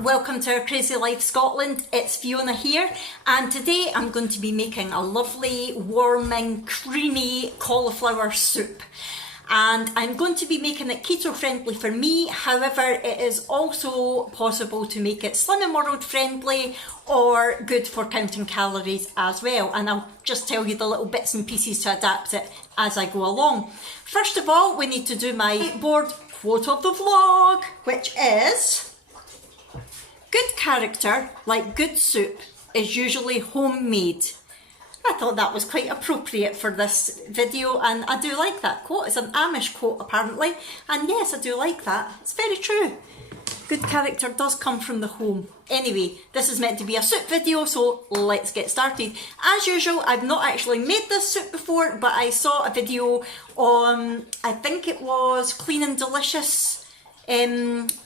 welcome to our Crazy Life Scotland. It's Fiona here, and today I'm going to be making a lovely, warming, creamy cauliflower soup. And I'm going to be making it keto friendly for me. However, it is also possible to make it Slim and World friendly or good for counting calories as well. And I'll just tell you the little bits and pieces to adapt it as I go along. First of all, we need to do my board quote of the vlog, which is: good character, like good soup, is usually homemade. I thought that was quite appropriate for this video, and I do like that quote. It's an Amish quote apparently, and yes, I do like that. It's very true. Good character does come from the home. Anyway, this is meant to be a soup video, so let's get started. As usual, I've not actually made this soup before, but I saw a video on, I think it was Clean and Delicious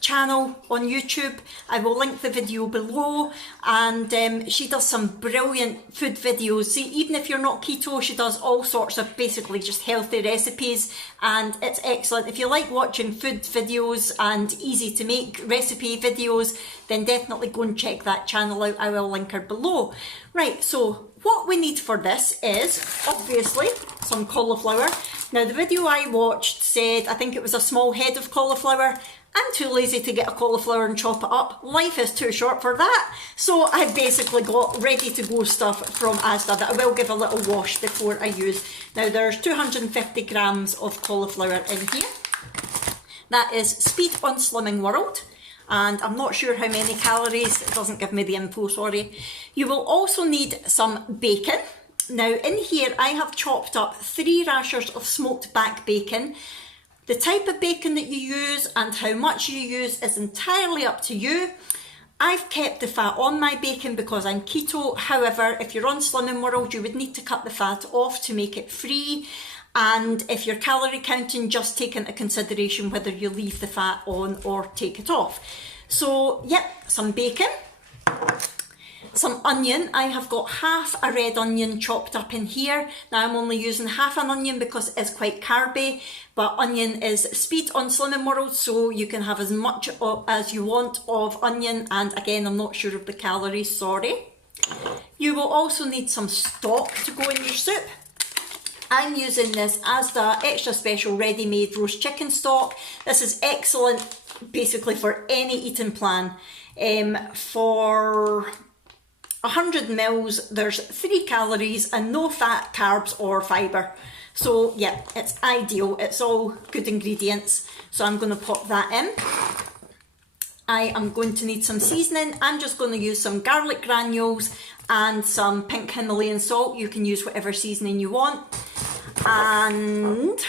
channel on YouTube. I will link the video below, and she does some brilliant food videos. See, even if you're not keto, she does all sorts of basically just healthy recipes, and it's excellent. If you like watching food videos and easy to make recipe videos, then definitely go and check that channel out. I will link her below. Right, so what we need for this is obviously some cauliflower. Now, the video I watched said, I think it was a small head of cauliflower. I'm too lazy to get a cauliflower and chop it up. Life is too short for that. So I've basically got ready to go stuff from Asda that I will give a little wash before I use. Now, there's 250 grams of cauliflower in here. That is Speed on Slimming World. And I'm not sure how many calories. It doesn't give me the info, sorry. You will also need some bacon. Now, in here, I have chopped up 3 rashers of smoked back bacon. The type of bacon that you use and how much you use is entirely up to you. I've kept the fat on my bacon because I'm keto. However, if you're on Slimming World, you would need to cut the fat off to make it free. And if you're calorie counting, just take into consideration whether you leave the fat on or take it off. So, yep, some bacon. Some onion. I have got half a red onion chopped up in here. Now, I'm only using half an onion because it's quite carby, but onion is Speed on Slimming World, so you can have as much as you want of onion. And again, I'm not sure of the calories, sorry. You will also need some stock to go in your soup. I'm using this Asda Extra Special Ready-Made Roast Chicken stock. This is excellent basically for any eating plan. For 100 mils, there's 3 calories and no fat, carbs or fibre. So yeah, it's ideal. It's all good ingredients. So I'm going to pop that in. I am going to need some seasoning. I'm just going to use some garlic granules and some pink Himalayan salt. You can use whatever seasoning you want. And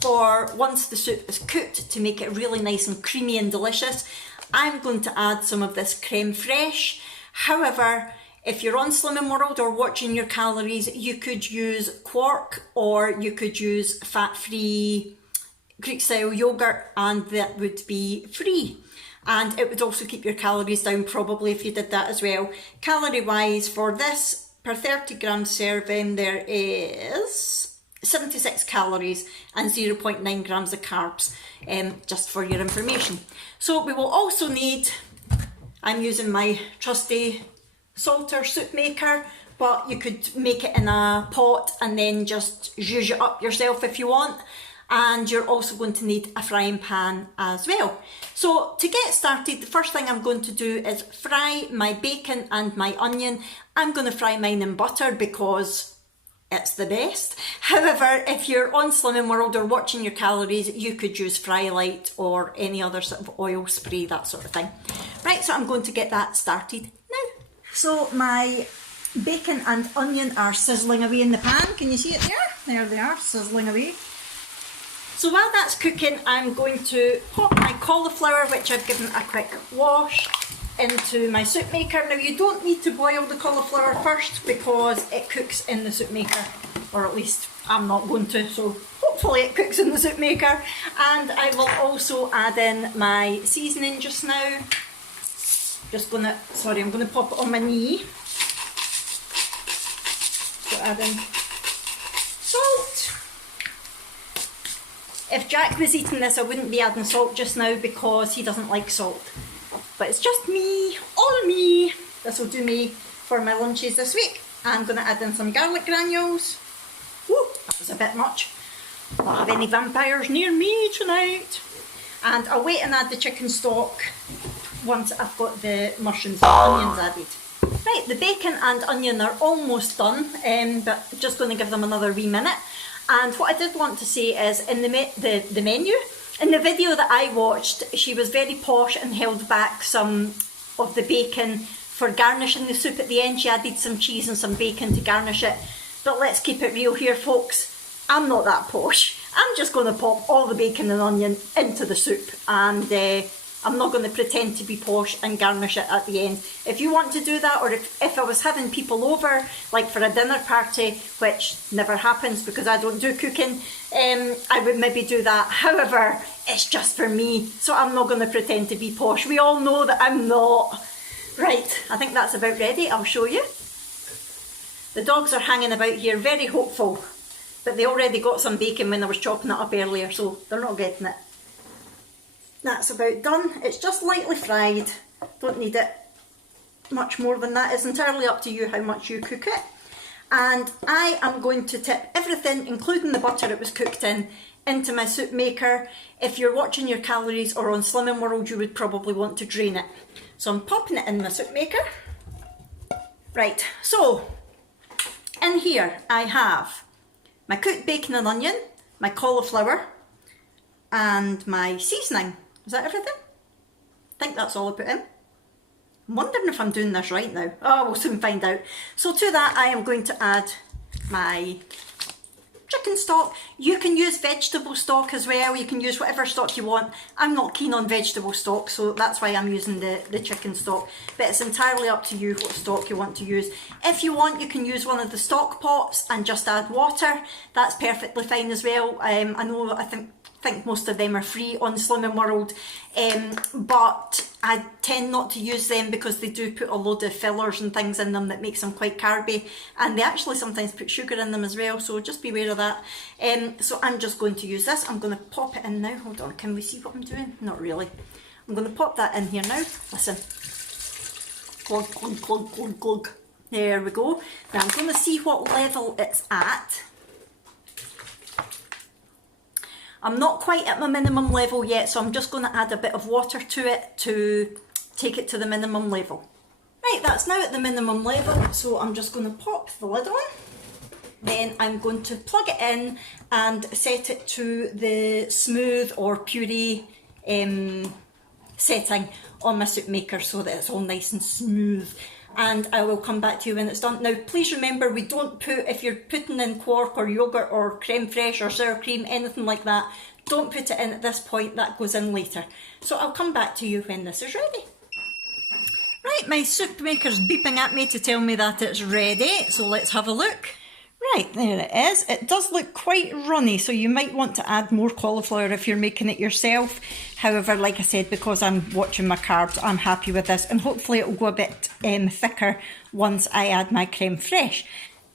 for once the soup is cooked, to make it really nice and creamy and delicious, I'm going to add some of this creme fraiche. However, if you're on Slimming World or watching your calories, you could use quark or you could use fat-free Greek-style yogurt, and that would be free. And it would also keep your calories down probably if you did that as well. Calorie-wise, for this, per 30 gram serving, there is 76 calories and 0.9 grams of carbs, just for your information. So we will also need, I'm using my trusty salter soup maker, but you could make it in a pot and then just zhuzh it up yourself if you want. And you're also going to need a frying pan as well. So to get started, the first thing I'm going to do is fry my bacon and my onion. I'm going to fry mine in butter because it's the best. However, if you're on Slimming World or watching your calories, you could use Fry Light or any other sort of oil spray, that sort of thing. Right, so I'm going to get that started now. So my bacon and onion are sizzling away in the pan. Can you see it there? There they are, sizzling away. So while that's cooking, I'm going to pop my cauliflower, which I've given a quick wash, into my soup maker. Now, you don't need to boil the cauliflower first because it cooks in the soup maker, or at least I'm not going to, so hopefully it cooks in the soup maker. And I will also add in my seasoning just now. I'm gonna pop it on my knee. So add in salt. If Jack was eating this, I wouldn't be adding salt just now because he doesn't like salt. But it's just me, all me. This will do me for my lunches this week. I'm going to add in some garlic granules. Woo, that was a bit much. Won't have any vampires near me tonight. And I'll wait and add the chicken stock once I've got the mushrooms and onions added. Right, the bacon and onion are almost done, but just going to give them another wee minute. And what I did want to say is, in the menu, in the video that I watched, she was very posh and held back some of the bacon for garnishing the soup at the end. She added some cheese and some bacon to garnish it. But let's keep it real here, folks. I'm not that posh. I'm just going to pop all the bacon and onion into the soup, and I'm not going to pretend to be posh and garnish it at the end. If you want to do that, or if I was having people over, like for a dinner party, which never happens because I don't do cooking, I would maybe do that. However, it's just for me, so I'm not going to pretend to be posh. We all know that I'm not. Right, I think that's about ready. I'll show you. The dogs are hanging about here, very hopeful, but they already got some bacon when I was chopping it up earlier, so they're not getting it. That's about done. It's just lightly fried. Don't need it much more than that. It's entirely up to you how much you cook it. And I am going to tip everything, including the butter it was cooked in, into my soup maker. If you're watching your calories or on Slimming World, you would probably want to drain it. So I'm popping it in my soup maker. Right, so in here I have my cooked bacon and onion, my cauliflower, and my seasoning. Is that everything? I think that's all I put in. I'm wondering if I'm doing this right now. Oh, we'll soon find out. So to that I am going to add my chicken stock. You can use vegetable stock as well. You can use whatever stock you want. I'm not keen on vegetable stock, so that's why I'm using the chicken stock. But it's entirely up to you what stock you want to use. If you want, you can use one of the stock pots and just add water. That's perfectly fine as well. I think most of them are free on Slimming World, but I tend not to use them because they do put a load of fillers and things in them that makes them quite carby, and they actually sometimes put sugar in them as well, so just be aware of that. So I'm just going to use this. I'm going to pop it in now. Hold on, can we see what I'm doing? Not really. I'm going to pop that in here now. Listen. Glug, glug, glug, glug, glug. There we go. Now I'm going to see what level it's at. I'm not quite at my minimum level yet, so I'm just going to add a bit of water to it to take it to the minimum level. Right, that's now at the minimum level, so I'm just going to pop the lid on. Then I'm going to plug it in and set it to the smooth or puree setting on my soup maker so that it's all nice and smooth. And I will come back to you when it's done. Now, please remember, we don't put, if you're putting in quark or yogurt or creme fraiche or sour cream, anything like that, don't put it in at this point, that goes in later. So I'll come back to you when this is ready. Right, my soup maker's beeping at me to tell me that it's ready, so let's have a look. Right, there it is. It does look quite runny, so you might want to add more cauliflower if you're making it yourself. However, like I said, because I'm watching my carbs, I'm happy with this, and hopefully it'll go a bit thicker once I add my creme fraiche.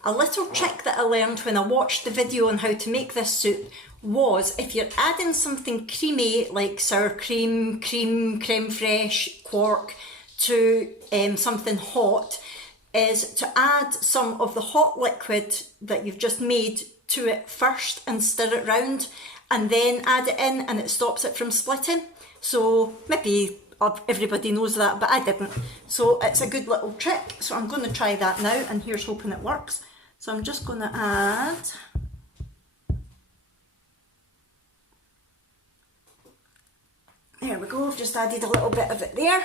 A little trick that I learned when I watched the video on how to make this soup was, if you're adding something creamy like sour cream, creme fraiche, quark to something hot, is to add some of the hot liquid that you've just made to it first and stir it round, and then add it in, and it stops it from splitting. So maybe everybody knows that, but I didn't. So it's a good little trick. So I'm going to try that now, and here's hoping it works. So I'm just going to add there we go. I've just added a little bit of it there.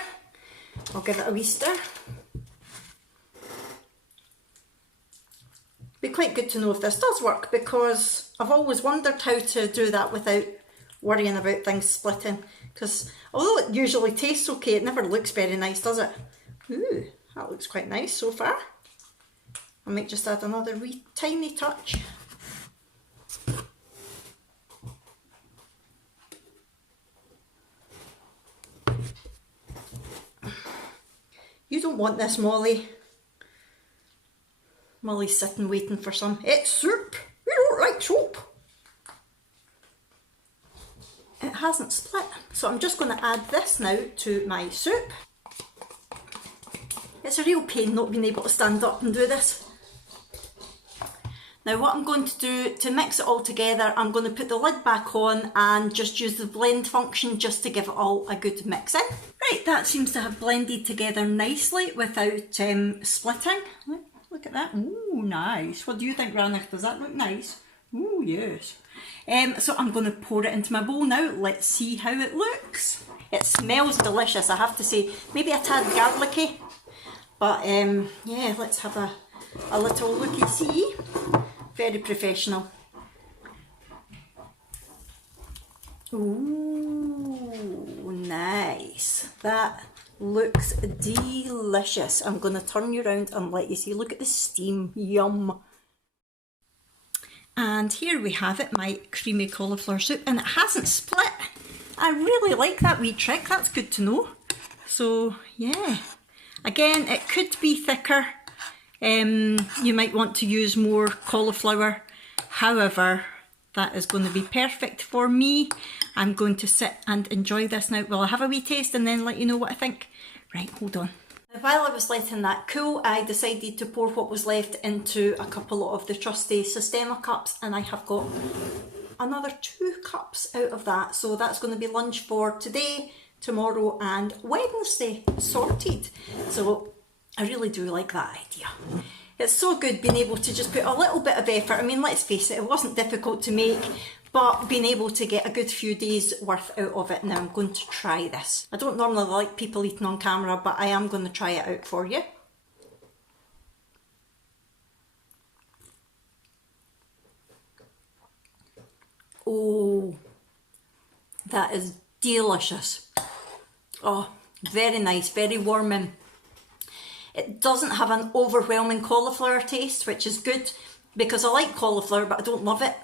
I'll give it a wee stir. Be quite good to know if this does work, because I've always wondered how to do that without worrying about things splitting, because although it usually tastes okay, it never looks very nice, does it? Ooh, that looks quite nice so far. I might just add another wee tiny touch. You don't want this, Molly. Molly's sitting waiting for some. It's soup. We don't like soup. It hasn't split. So I'm just going to add this now to my soup. it's a real pain not being able to stand up and do this. Now what I'm going to do to mix it all together, I'm going to put the lid back on and just use the blend function just to give it all a good mix in. Right, that seems to have blended together nicely without splitting. Look at that. Ooh, nice. What do you think, Ranach? Does that look nice? Ooh, yes. So I'm going to pour it into my bowl now. Let's see how it looks. It smells delicious, I have to say. Maybe a tad garlicky. But yeah, let's have a little looky-see. Very professional. Ooh, nice. That looks delicious. I'm going to turn you around and let you see. Look at the steam. Yum. And here we have it, my creamy cauliflower soup, and it hasn't split. I really like that wee trick. That's good to know. So yeah, again, it could be thicker. You might want to use more cauliflower. However, that is going to be perfect for me. I'm going to sit and enjoy this now. Well, I'll have a wee taste and then let you know what I think. Right, hold on. Now, while I was letting that cool, I decided to pour what was left into a couple of the trusty Systema cups, and I have got another 2 cups out of that. So that's going to be lunch for today, tomorrow and Wednesday, sorted. So I really do like that idea. It's so good being able to just put a little bit of effort. I mean, let's face it, it wasn't difficult to make, but being able to get a good few days worth out of it. Now I'm going to try this. I don't normally like people eating on camera, but I am going to try it out for you. Oh, that is delicious. Oh, very nice, very warming. It doesn't have an overwhelming cauliflower taste, which is good because I like cauliflower, but I don't love it.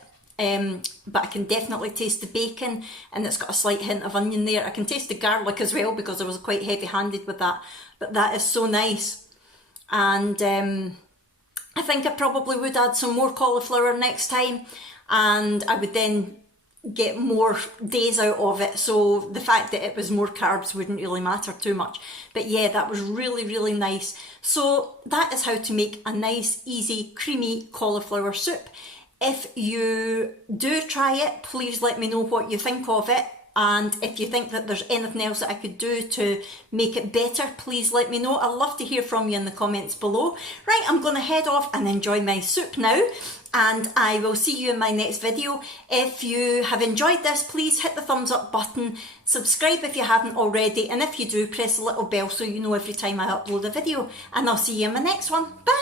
But I can definitely taste the bacon, and it's got a slight hint of onion there. I can taste the garlic as well because I was quite heavy-handed with that. But that is so nice. And I think I probably would add some more cauliflower next time, and I would then get more days out of it, so the fact that it was more carbs wouldn't really matter too much. But yeah, that was really, really nice. So that is how to make a nice, easy, creamy cauliflower soup. If you do try it, please let me know what you think of it. And if you think that there's anything else that I could do to make it better, please let me know. I'd love to hear from you in the comments below. Right, I'm going to head off and enjoy my soup now, and I will see you in my next video. If you have enjoyed this, please hit the thumbs up button, subscribe if you haven't already, and if you do, press the little bell so you know every time I upload a video, and I'll see you in my next one. Bye!